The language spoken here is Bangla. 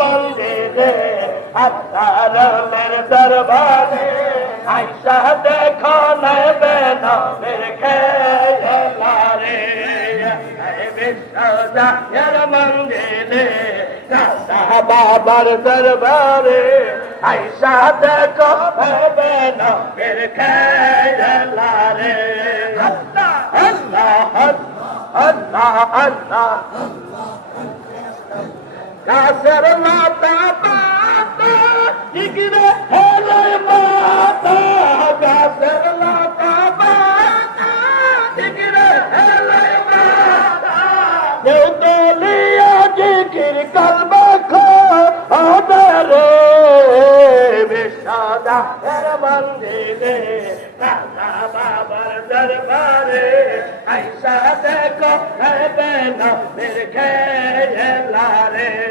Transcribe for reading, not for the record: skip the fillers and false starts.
মন্দিরে আল্লাহর দরবারে আইসা দেখো নবে নবের খেলা রে বিশ্বজায়ের মন্দিরে বাবার দরবারে আইসা দেখো নবে নবের খেলা রে আল্লাহ আল্লাহ আল্লাহ গাছের মাতা পাতা ইগরে হেলে মাতা গাছের মাতা পাতা ইগরে হেলে মাতা দেউতলিয়া জিকির কলবা খো ওদরে বিশ্বজায়ের মন্দিরে রাধা বাবার দরবারে আইসা দেখো নবে নবের খেলা রে।